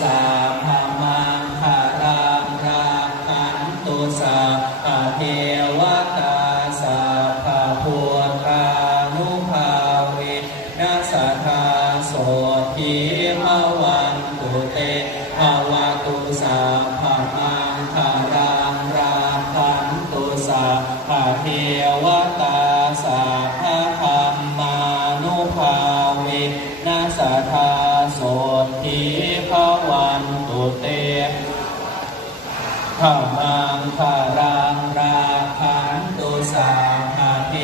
สาพามังคาราราคันตุสาเทวตาสาภาพัตานุภาเวนัสธาโสทิมวันตุเตภาวตุสาพามังคาราราคันตุสาเทวตาสาภาธรรมานุภาเวนัสธาโสทิ เตธรรมังคารังราคันตุสาภาเท